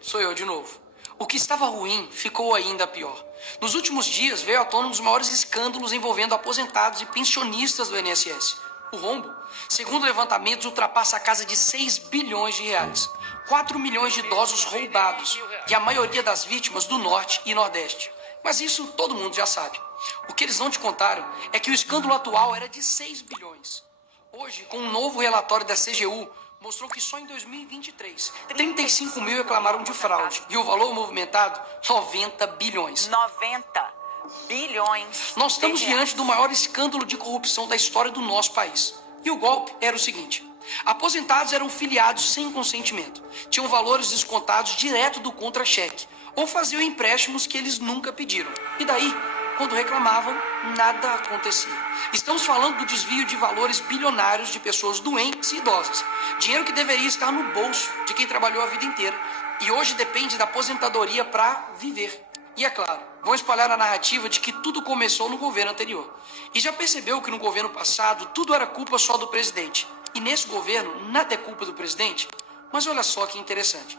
Sou eu de novo. O que estava ruim ficou ainda pior. Nos últimos dias veio à tona um dos maiores escândalos envolvendo aposentados e pensionistas do INSS. O rombo, segundo levantamentos, ultrapassa a casa de 6 bilhões de reais. 4 milhões de idosos roubados, e a maioria das vítimas do Norte e Nordeste. Mas isso todo mundo já sabe. O que eles não te contaram é que o escândalo atual era de 6 bilhões. Hoje, com um novo relatório da CGU, mostrou que só em 2023, 35 mil reclamaram de fraude. E o valor movimentado, 90 bilhões. 90 bilhões. Nós estamos diante do maior escândalo de corrupção da história do nosso país. E o golpe era o seguinte: aposentados eram filiados sem consentimento, tinham valores descontados direto do contra-cheque, ou faziam empréstimos que eles nunca pediram. E daí, quando reclamavam, nada acontecia. Estamos falando do desvio de valores bilionários de pessoas doentes e idosas. Dinheiro que deveria estar no bolso de quem trabalhou a vida inteira e hoje depende da aposentadoria para viver. E é claro, vão espalhar a narrativa de que tudo começou no governo anterior. E já percebeu que no governo passado tudo era culpa só do presidente. E nesse governo nada é culpa do presidente? Mas olha só que interessante.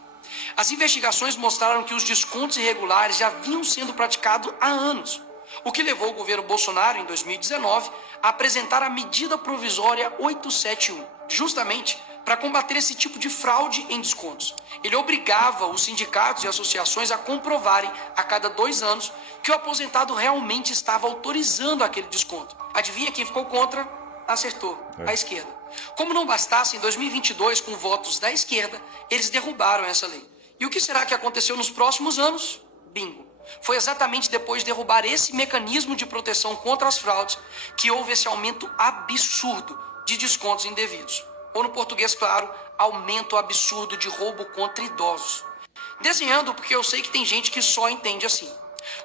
As investigações mostraram que os descontos irregulares já vinham sendo praticados há anos. O que levou o governo Bolsonaro, em 2019, a apresentar a medida provisória 871, justamente para combater esse tipo de fraude em descontos. Ele obrigava os sindicatos e associações a comprovarem, a cada 2 anos, que o aposentado realmente estava autorizando aquele desconto. Adivinha quem ficou contra? Acertou, a esquerda. Como não bastasse, em 2022, com votos da esquerda, eles derrubaram essa lei. E o que será que aconteceu nos próximos anos? Bingo. Foi exatamente depois de derrubar esse mecanismo de proteção contra as fraudes que houve esse aumento absurdo de descontos indevidos. Ou no português claro, aumento absurdo de roubo contra idosos. Desenhando porque eu sei que tem gente que só entende assim.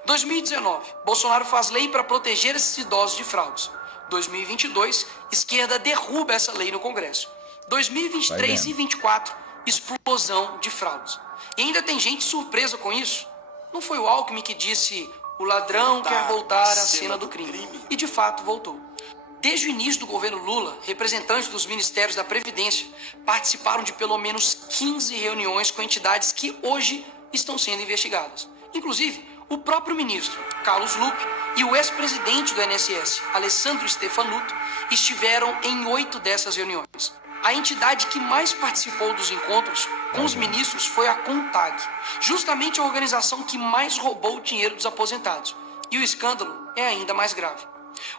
2019, Bolsonaro faz lei para proteger esses idosos de fraudes. 2022, esquerda derruba essa lei no Congresso. 2023 e 2024, explosão de fraudes. E ainda tem gente surpresa com isso. Não foi o Alckmin que disse: o ladrão quer voltar à cena do crime. E de fato voltou. Desde o início do governo Lula, representantes dos ministérios da Previdência participaram de pelo menos 15 reuniões com entidades que hoje estão sendo investigadas. Inclusive, o próprio ministro, Carlos Lupe, e o ex-presidente do INSS, Alessandro Stefanuto, estiveram em 8 dessas reuniões. A entidade que mais participou dos encontros com os ministros foi a CONTAG, justamente a organização que mais roubou o dinheiro dos aposentados. E o escândalo é ainda mais grave.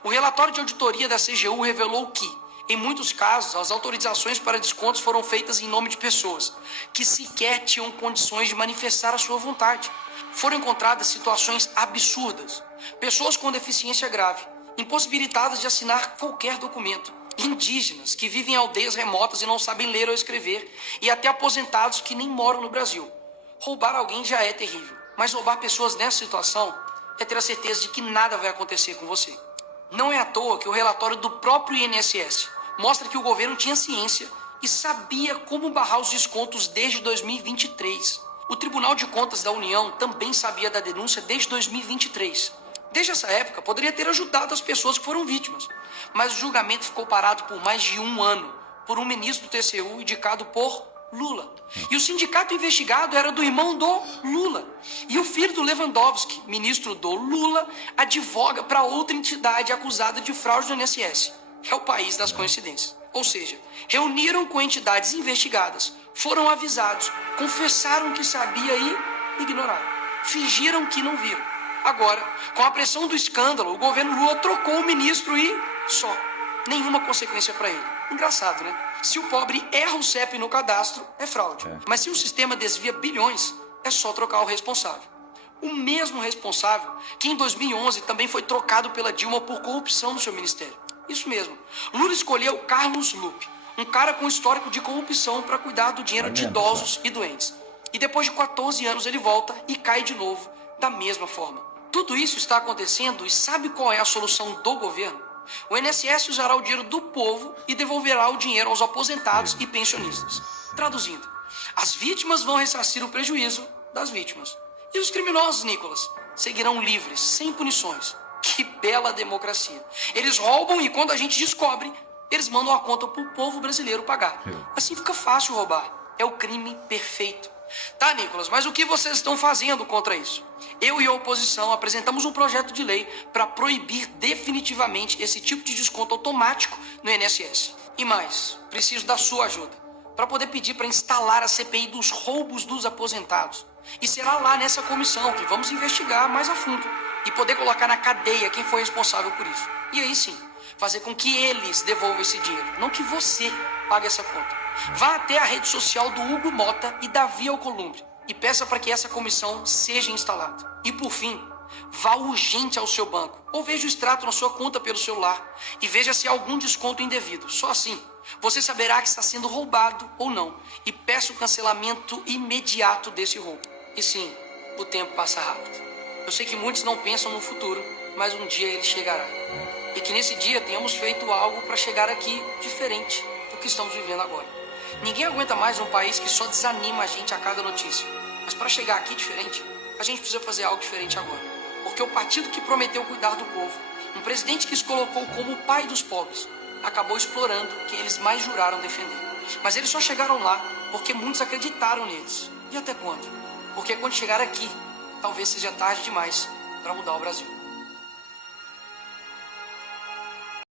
O relatório de auditoria da CGU revelou que, em muitos casos, as autorizações para descontos foram feitas em nome de pessoas que sequer tinham condições de manifestar a sua vontade. Foram encontradas situações absurdas. Pessoas com deficiência grave, impossibilitadas de assinar qualquer documento. Indígenas que vivem em aldeias remotas e não sabem ler ou escrever. E até aposentados que nem moram no Brasil. Roubar alguém já é terrível. Mas roubar pessoas nessa situação é ter a certeza de que nada vai acontecer com você. Não é à toa que o relatório do próprio INSS mostra que o governo tinha ciência e sabia como barrar os descontos desde 2023. O Tribunal de Contas da União também sabia da denúncia desde 2023. Desde essa época, poderia ter ajudado as pessoas que foram vítimas. Mas o julgamento ficou parado por mais de 1 ano, por um ministro do TCU indicado por Lula. E o sindicato investigado era do irmão do Lula. E o filho do Lewandowski, ministro do Lula, advoga para outra entidade acusada de fraude no INSS. É o país das coincidências. Ou seja, reuniram com entidades investigadas, foram avisados, confessaram que sabia e ignoraram. Fingiram que não viram. Agora, com a pressão do escândalo, o governo Lula trocou o ministro e só. Nenhuma consequência para ele. Engraçado, né? Se o pobre erra o CEP no cadastro, é fraude. Mas se o sistema desvia bilhões, é só trocar o responsável. O mesmo responsável que em 2011 também foi trocado pela Dilma por corrupção no seu ministério. Isso mesmo. Lula escolheu Carlos Lupe, um cara com histórico de corrupção para cuidar do dinheiro de idosos e doentes. E depois de 14 anos ele volta e cai de novo da mesma forma. Tudo isso está acontecendo e sabe qual é a solução do governo? O INSS usará o dinheiro do povo e devolverá o dinheiro aos aposentados e pensionistas. Traduzindo, as vítimas vão ressarcir o prejuízo das vítimas. E os criminosos, Nicolas, seguirão livres, sem punições. Que bela democracia. Eles roubam e quando a gente descobre, eles mandam a conta para o povo brasileiro pagar. Assim fica fácil roubar. É o crime perfeito. Tá, Nicolas, mas o que vocês estão fazendo contra isso? Eu e a oposição apresentamos um projeto de lei para proibir definitivamente esse tipo de desconto automático no INSS. E mais, preciso da sua ajuda para poder pedir para instalar a CPI dos roubos dos aposentados. E será lá nessa comissão que vamos investigar mais a fundo e poder colocar na cadeia quem foi responsável por isso. E aí sim, fazer com que eles devolvam esse dinheiro, não que você pague essa conta. Vá até a rede social do Hugo Mota e Davi Alcolumbre e peça para que essa comissão seja instalada. E por fim, vá urgente ao seu banco ou veja o extrato na sua conta pelo celular e veja se há algum desconto indevido. Só assim você saberá que está sendo roubado ou não e peça o cancelamento imediato desse roubo. E sim, o tempo passa rápido. Eu sei que muitos não pensam no futuro, mas um dia ele chegará. E que nesse dia tenhamos feito algo para chegar aqui diferente do que estamos vivendo agora. Ninguém aguenta mais um país que só desanima a gente a cada notícia. Mas para chegar aqui diferente, a gente precisa fazer algo diferente agora. Porque o partido que prometeu cuidar do povo, um presidente que se colocou como o pai dos pobres, acabou explorando quem eles mais juraram defender. Mas eles só chegaram lá porque muitos acreditaram neles. E até quando? Porque quando chegar aqui, talvez seja tarde demais para mudar o Brasil.